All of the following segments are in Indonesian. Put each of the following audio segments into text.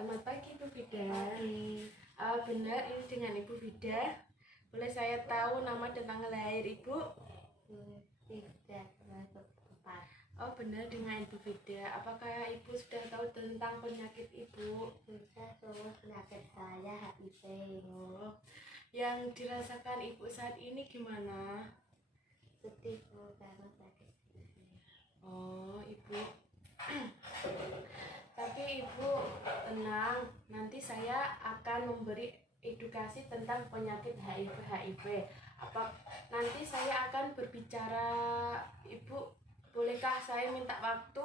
Selamat pagi Bu Vida. Pagi. Benar ini dengan Ibu Vida. Boleh saya tahu nama dan tanggal lahir Ibu? Tidak tepat. Oh benar dengan Ibu Vida. Apakah Ibu sudah tahu tentang penyakit Ibu? Sudah semua penyakit saya HIV. Oh, yang dirasakan Ibu saat ini gimana? Sedih Bu karena sakit. Oh Ibu. Tapi Ibu tenang, nanti saya akan memberi edukasi tentang penyakit HIV. Nanti saya akan berbicara, Ibu, bolehkah saya minta waktu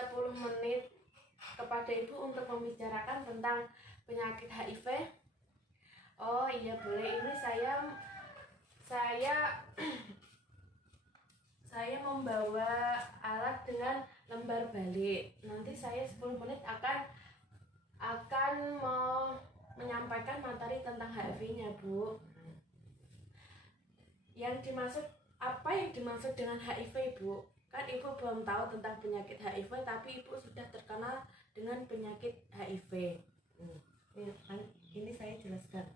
10 menit kepada Ibu untuk membicarakan tentang penyakit HIV? Oh iya boleh, ini saya membawa alat dengan lembar balik. Nanti saya 10 menit akan menyampaikan materi tentang HIV-nya, Bu. Apa yang dimaksud dengan HIV, Bu? Kan Ibu belum tahu tentang penyakit HIV, tapi Ibu sudah terkenal dengan penyakit HIV. Ini saya jelaskan.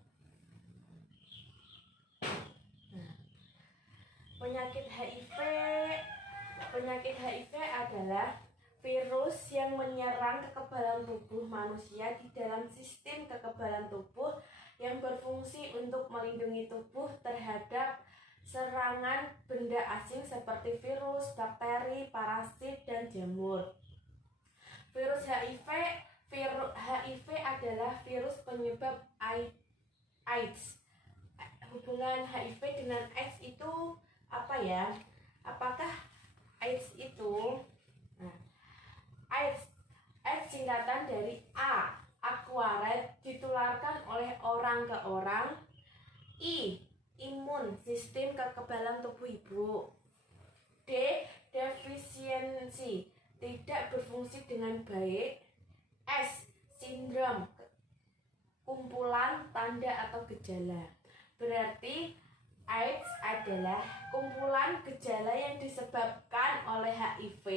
Penyakit HIV adalah virus yang menyerang kekebalan tubuh manusia di dalam sistem kekebalan tubuh yang berfungsi untuk melindungi tubuh terhadap serangan benda asing seperti virus, bakteri, parasit, dan jamur. HIV adalah virus penyebab AIDS. Hubungan HIV dengan AIDS itu apa ya? Apakah AIDS itu AIDS singkatan dari A, acquired, ditularkan oleh orang ke orang. I, imun, sistem kekebalan tubuh Ibu. D, defisiensi, tidak berfungsi dengan baik. S, sindrom, kumpulan tanda atau gejala. Berarti AIDS adalah kumpulan gejala yang disebabkan oleh HIV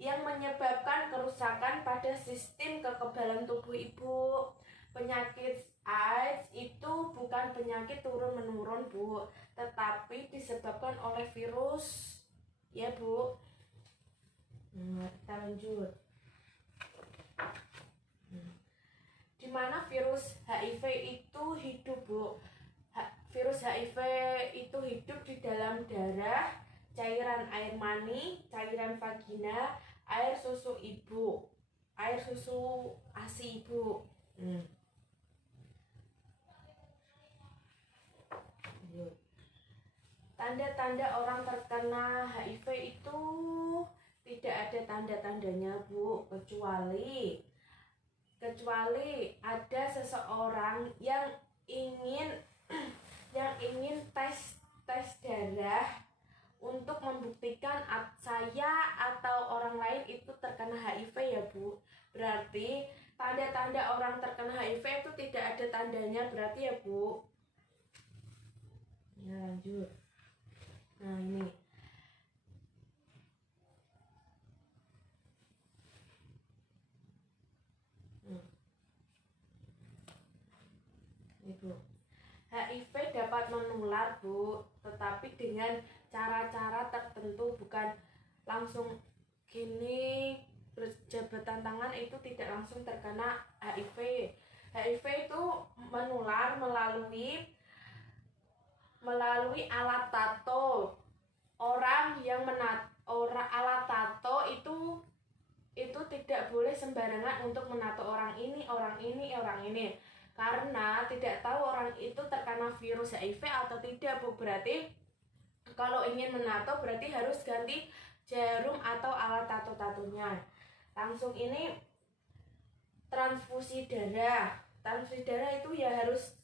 yang menyebabkan kerusakan pada sistem kekebalan tubuh Ibu. Penyakit AIDS itu bukan penyakit turun-menurun, Bu, tetapi disebabkan oleh virus. Ya, Bu. Kita lanjut. Di mana virus HIV itu hidup, Bu? Virus HIV itu hidup di dalam darah, cairan air mani, cairan vagina, air susu ibu, air susu ASI ibu. Tanda-tanda orang terkena HIV itu tidak ada tanda-tandanya, Bu, kecuali ada seseorang yang ingin tes darah untuk membuktikan saya atau orang lain itu terkena HIV ya, Bu. Berarti tanda-tanda orang terkena HIV itu tidak ada tandanya, berarti ya, Bu. Ya, lanjut. Nah, ini. Ibu. HIV dapat menular, Bu, tetapi dengan cara-cara tertentu, bukan langsung gini berjabatan tangan itu tidak langsung terkena HIV. HIV itu menular melalui alat tato. Alat tato itu tidak boleh sembarangan untuk menato orang ini. Karena tidak tahu orang itu terkena virus HIV atau tidak, Bu. Berarti kalau ingin menato berarti harus ganti jarum atau alat tato-tatonya. Langsung ini transfusi darah. Transfusi darah itu ya harus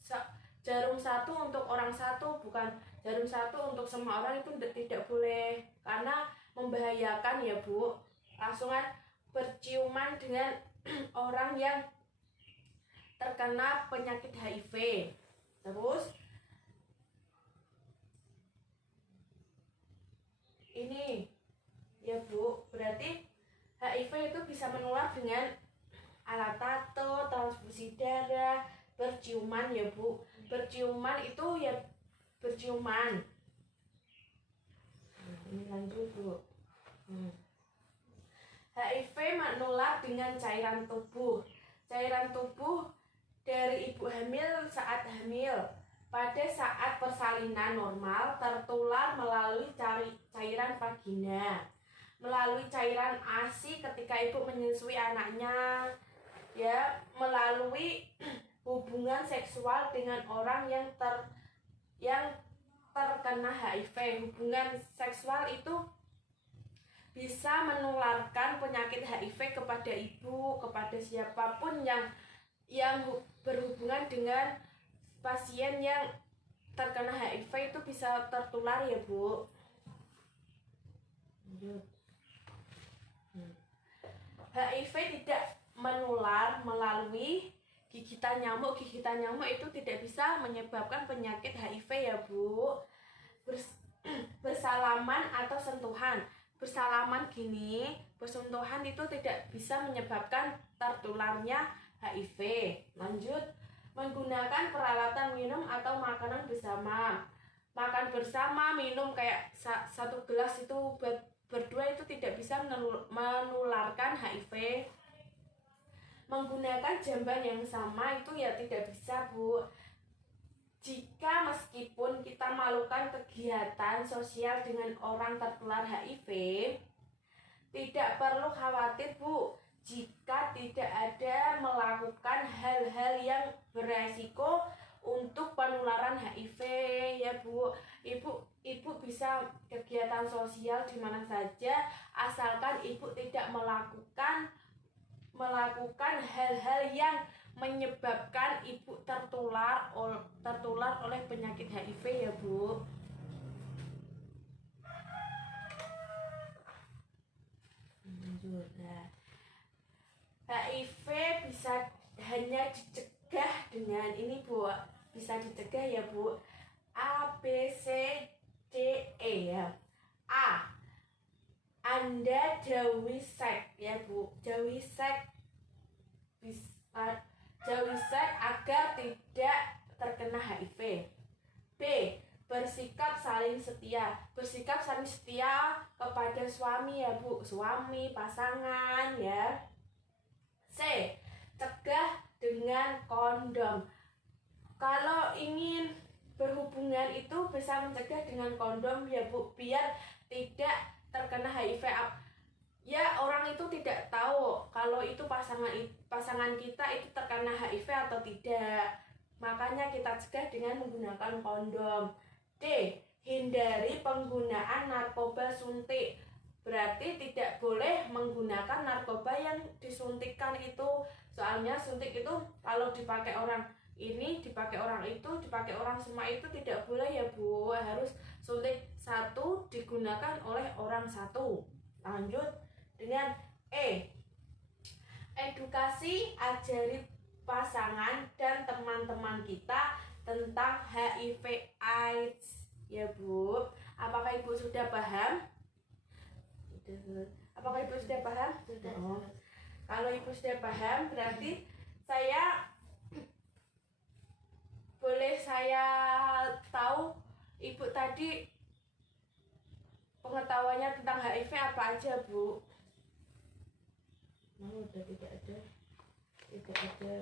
jarum satu untuk orang satu, bukan jarum satu untuk semua orang, itu tidak boleh karena membahayakan ya, Bu. Langsungan berciuman dengan orang yang terkena penyakit HIV. Terus ini ya, Bu, berarti HIV itu bisa menular dengan alat tato, transfusi darah, berciuman ya Bu. Berciuman itu ya berciuman. Ini lanjut Bu. HIV menular dengan cairan tubuh. Cairan tubuh dari ibu hamil saat hamil. Pada saat persalinan normal tertular melalui cairan vagina, melalui cairan ASI ketika ibu menyusui anaknya, ya, melalui hubungan seksual dengan orang yang terkena HIV. Hubungan seksual itu bisa menularkan penyakit HIV kepada ibu, kepada siapapun yang berhubungan dengan pasien yang terkena HIV itu bisa tertular ya Bu. HIV tidak menular melalui gigitan nyamuk. Gigitan nyamuk itu tidak bisa menyebabkan penyakit HIV ya Bu. Bersalaman atau sentuhan. Bersalaman gini, bersentuhan itu tidak bisa menyebabkan tertularnya HIV. Lanjut, menggunakan peralatan minum atau makanan bersama. Makan bersama, minum kayak satu gelas itu berdua itu tidak bisa menularkan HIV. Menggunakan jamban yang sama itu ya tidak bisa Bu. Jika meskipun kita melakukan kegiatan sosial dengan orang tertular HIV, tidak perlu khawatir Bu jika tidak ada melakukan hal-hal yang beresiko untuk penularan HIV ya Bu. Ibu bisa kegiatan sosial di mana saja asalkan ibu tidak melakukan hal-hal yang menyebabkan ibu tertular oleh penyakit HIV ya Bu. HIV bisa hanya dicegah dengan ini Bu, bisa dicegah ya Bu. A, B, C, D, E ya. A, Anda jauhi seks ya Bu, jauhi seks agar tidak terkena HIV. B, bersikap saling setia. Bersikap saling setia kepada suami ya Bu, suami, pasangan ya. C, cegah dengan kondom. Kalau ingin berhubungan itu bisa mencegah dengan kondom ya Bu, biar tidak terkena HIV. Ya, orang itu tidak tahu kalau itu pasangan kita itu terkena HIV atau tidak. Makanya kita cegah dengan menggunakan kondom. D, hindari penggunaan narkoba suntik. Berarti tidak boleh menggunakan narkoba yang disuntikkan itu. Soalnya suntik itu kalau dipakai orang ini, dipakai orang itu, dipakai orang semua itu tidak boleh ya Bu. Harus suntik satu digunakan oleh orang satu. Lanjut dengan E, edukasi, ajari pasangan dan teman-teman kita tentang HIV AIDS ya Bu. Apakah Ibu sudah paham? Apakah Ibu sudah paham? Sudah. Oh. Kalau Ibu sudah paham, berarti boleh saya tahu Ibu tadi pengetahuannya tentang HIV apa aja Bu? Udah tidak ada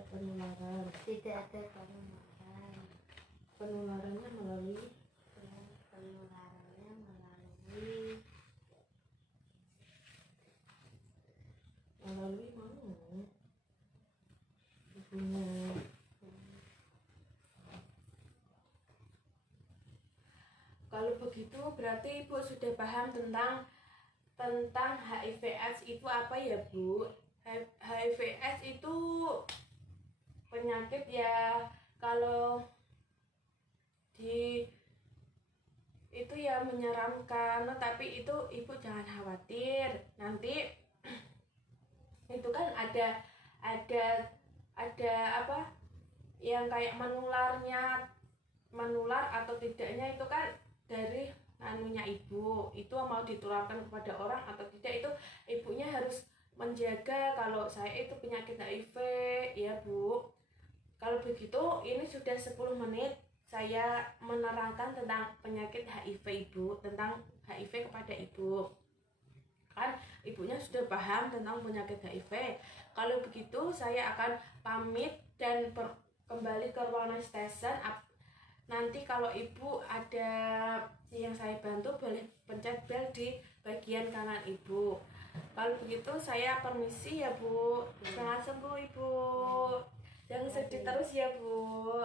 penularan. Tidak ada penularan. Penularannya melalui mana? Hubungan. Kalau begitu berarti Ibu sudah paham tentang HIV/AIDS itu apa ya Bu? HIV/AIDS itu penyakit ya, kalau itu ya menyeramkan, tapi itu Ibu jangan khawatir. Nanti itu kan ada apa yang kayak menular atau tidaknya itu kan dari anunya Ibu, itu mau ditularkan kepada orang atau tidak itu ibunya harus menjaga kalau saya itu penyakit HIV ya Bu. Kalau begitu ini sudah 10 menit saya menerangkan tentang penyakit HIV Ibu, tentang HIV kepada Ibu. Kan ibunya sudah paham tentang penyakit HIV. Kalau begitu saya akan pamit dan kembali ke ruangan station. Nanti kalau ibu ada yang saya bantu boleh pencet bel di bagian kanan ibu. Kalau begitu saya permisi ya Bu. Semangat sembuh Ibu. Jangan sedih terus ya Bu.